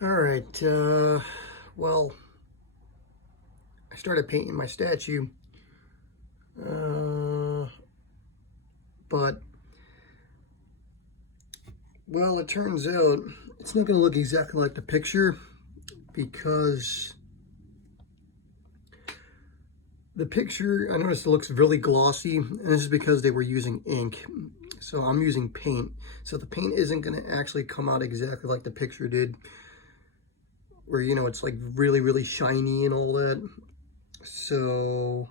All right, well, I started painting my statue, but, well, it turns out it's not going to look exactly like the picture because the picture, I noticed it looks really glossy, and this is because they were using ink. So I'm using paint. So the paint isn't going to actually come out exactly like the picture did, where, you know, it's like really, really shiny and all that. So,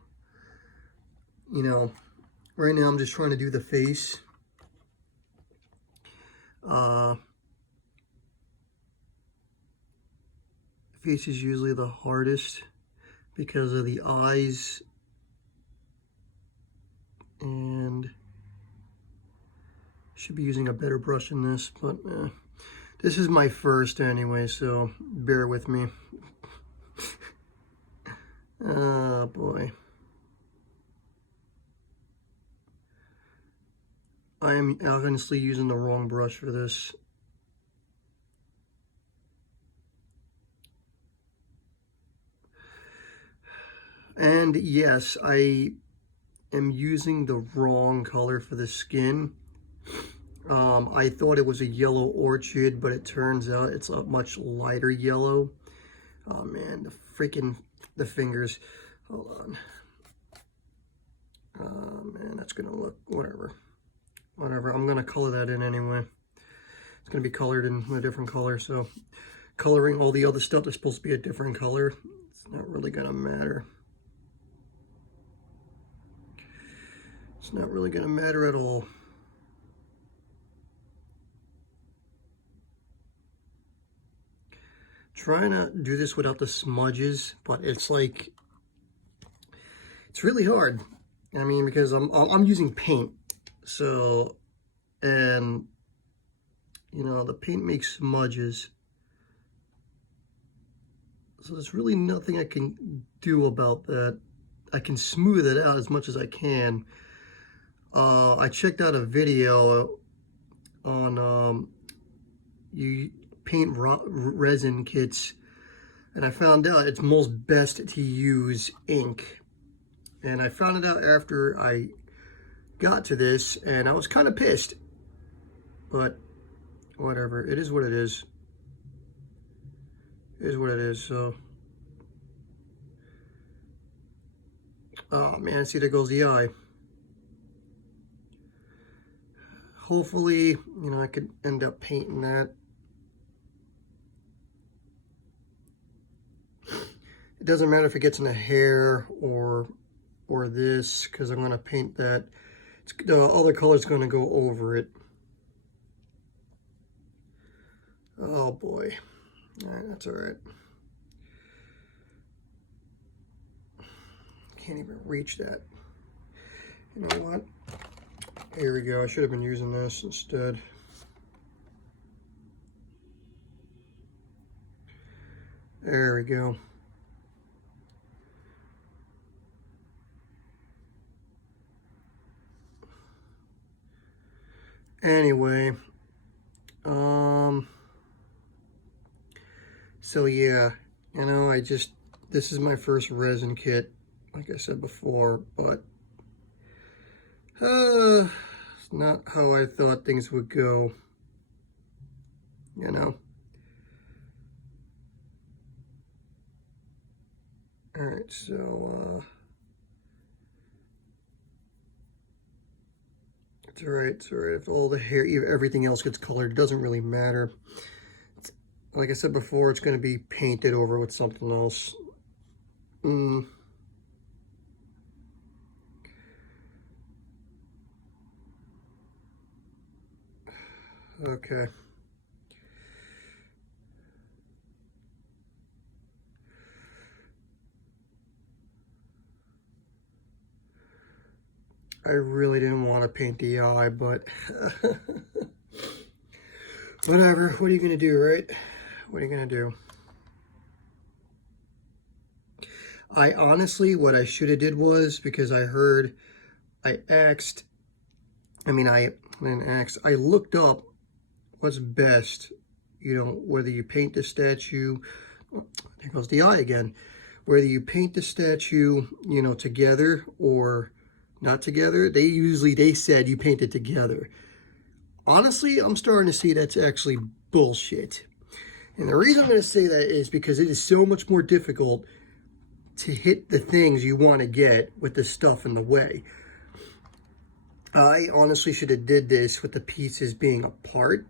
you know, right now I'm just trying to do the face. Face is usually the hardest because of the eyes, and should be using a better brush in this, but this is my first anyway, so bear with me. Oh boy. I am honestly using the wrong brush for this. And yes, I am using the wrong color for the skin. I thought it was a yellow orchid, but it turns out it's a much lighter yellow. Oh man, the fingers. Hold on. Oh man, that's gonna look, whatever. I'm gonna color that in anyway. It's gonna be colored in a different color, so coloring all the other stuff that's supposed to be a different color, it's not really gonna matter. It's not really gonna matter at all. Trying to do this without the smudges, but it's like, it's really hard. I mean, because I'm using paint, so, and you know, the paint makes smudges, so there's really nothing I can do about that. I can smooth it out as much as I can. I checked out a video on you paint resin kits, and I found out it's most best to use ink. And I found it out after I got to this, and I was kind of pissed, but whatever, it is what it is. It is what it is. So, oh man, see, there goes the eye. Hopefully, you know, I could end up painting that. It doesn't matter if it gets in the hair or this, because I'm going to paint that. The other color's going to go over it. Oh boy. All right, that's all right. Can't even reach that. You know what? Here we go. I should have been using this instead. There we go. Anyway, so yeah, you know, this is my first resin kit, like I said before, but it's not how I thought things would go, you know. All right, so it's all right. It's all right. If all the hair, everything else gets colored, it doesn't really matter. Like I said before, it's going to be painted over with something else. Okay. I really didn't want to paint the eye, but whatever. What are you going to do, right? What are you going to do? I honestly, what I should have did was, because I didn't ask, I looked up what's best you know, whether you paint the statue, there goes the eye again, whether you paint the statue, you know, together or not together, they said you paint it together. Honestly, I'm starting to see that's actually bullshit. And the reason I'm going to say that is because it is so much more difficult to hit the things you want to get with the stuff in the way. I honestly should have did this with the pieces being apart,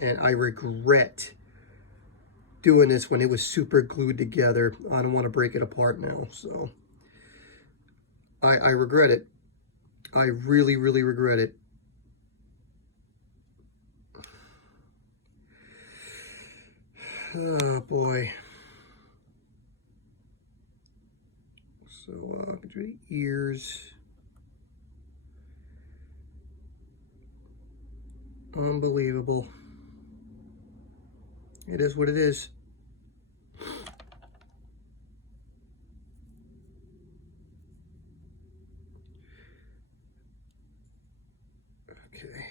and I regret doing this when it was super glued together. I don't want to break it apart now, so I regret it. I really, really regret it. Oh boy. So I can do the ears. Unbelievable. It is what it is. Okay.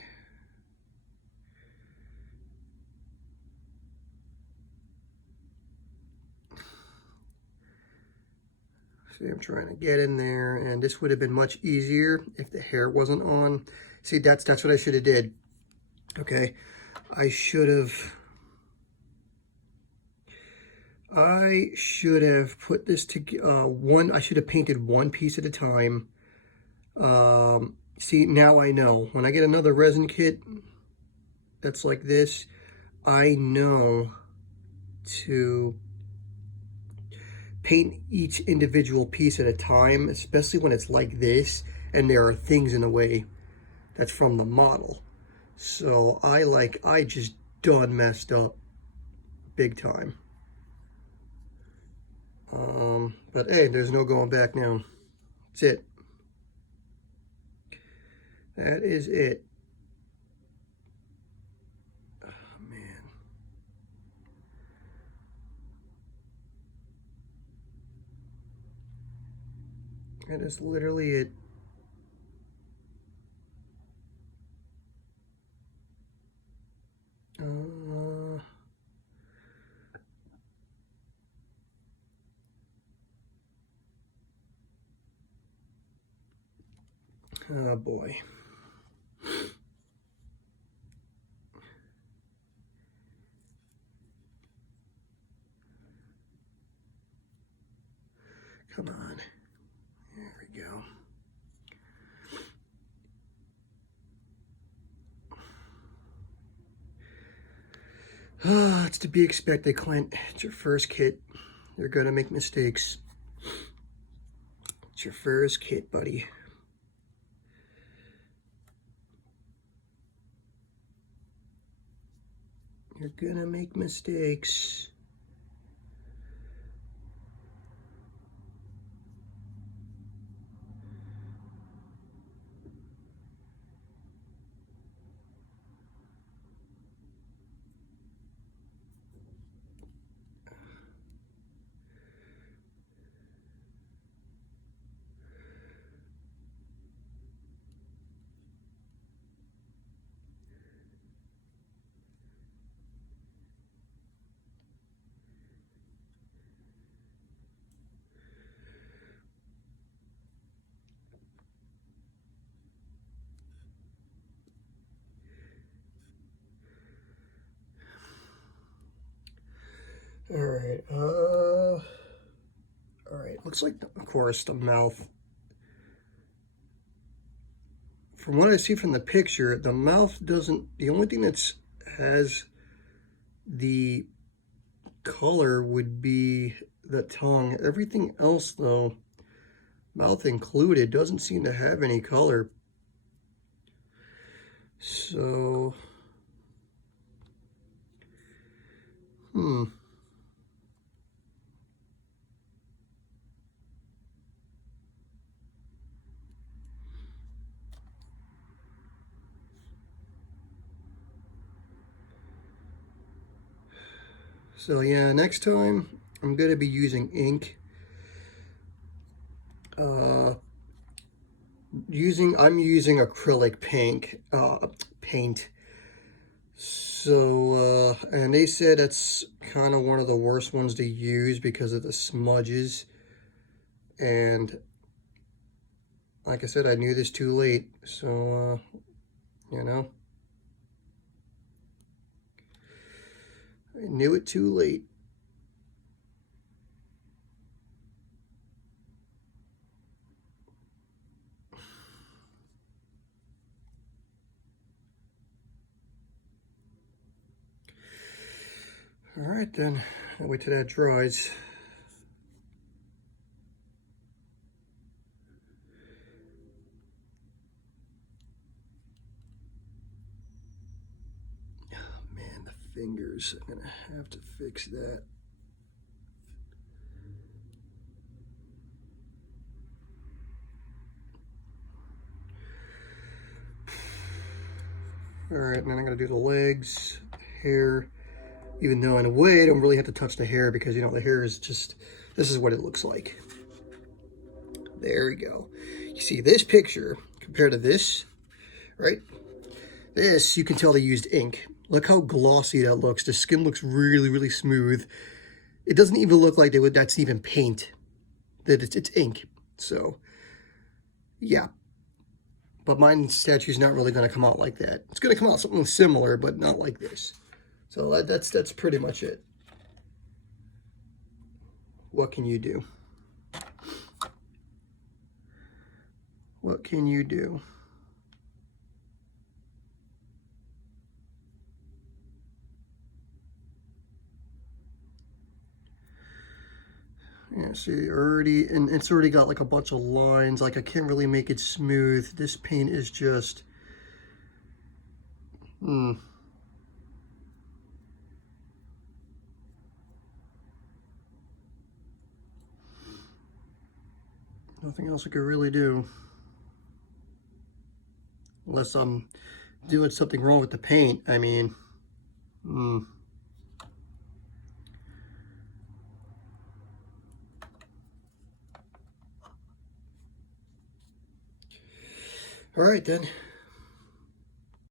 See, I'm trying to get in there, and this would have been much easier if the hair wasn't on. See, that's what I should have did. Okay, I should have put this to I should have painted one piece at a time. See, now I know. When I get another resin kit that's like this, I know to paint each individual piece at a time, especially when it's like this and there are things in the way that's from the model. So I just done messed up big time. But hey, there's no going back now. That's it. That is it. Oh, man. That is literally it. Oh boy. Come on. There we go. It's to be expected, Clint. It's your first kit. You're gonna make mistakes. It's your first kit, buddy. You're gonna make mistakes. All right, looks like, of course, the mouth. From what I see from the picture, the mouth doesn't, the only thing that's has the color would be the tongue. Everything else, though, mouth included, doesn't seem to have any color. So, So yeah, next time I'm going to be using ink. I'm using acrylic paint. So, and they said it's kind of one of the worst ones to use because of the smudges. And like I said, I knew this too late. So, you know, I knew it too late. All right, then. I'll wait till that dries. Oh, man, the fingers. I'm going to have to fix that. All right, and then I'm going to do the legs, hair. Even though in a way I don't really have to touch the hair because, you know, the hair is just, this is what it looks like. There we go. You see this picture compared to this, right? This, you can tell they used ink. Look how glossy that looks. The skin looks really, really smooth. It doesn't even look like that's even paint. That it's ink. So, yeah. But mine statue's not really going to come out like that. It's going to come out something similar, but not like this. So that's pretty much it. What can you do? What can you do? Yeah, see, already, and it's already got like a bunch of lines. Like I can't really make it smooth. This paint is just, Nothing else I could really do. Unless I'm doing something wrong with the paint. I mean, All right, then.